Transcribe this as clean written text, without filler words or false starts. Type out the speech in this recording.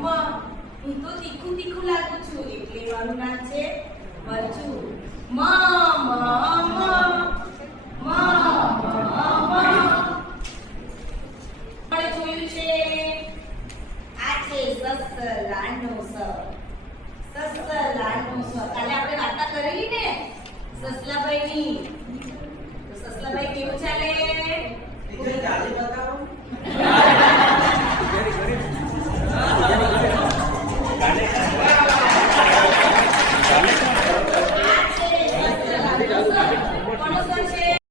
મ હું તો તીખું તીખું લાગુ છું એટલે મારું નામ છે મરચું. મ મ મ મ જોયું છે આ છે સસલાનો સ. સસલાનો સ. કાલે આપણે વાર્તા કરેલી ને સસલાભાઈની. તો સસલાભાઈ કેવું ચાલે? ચાલી બતાવો.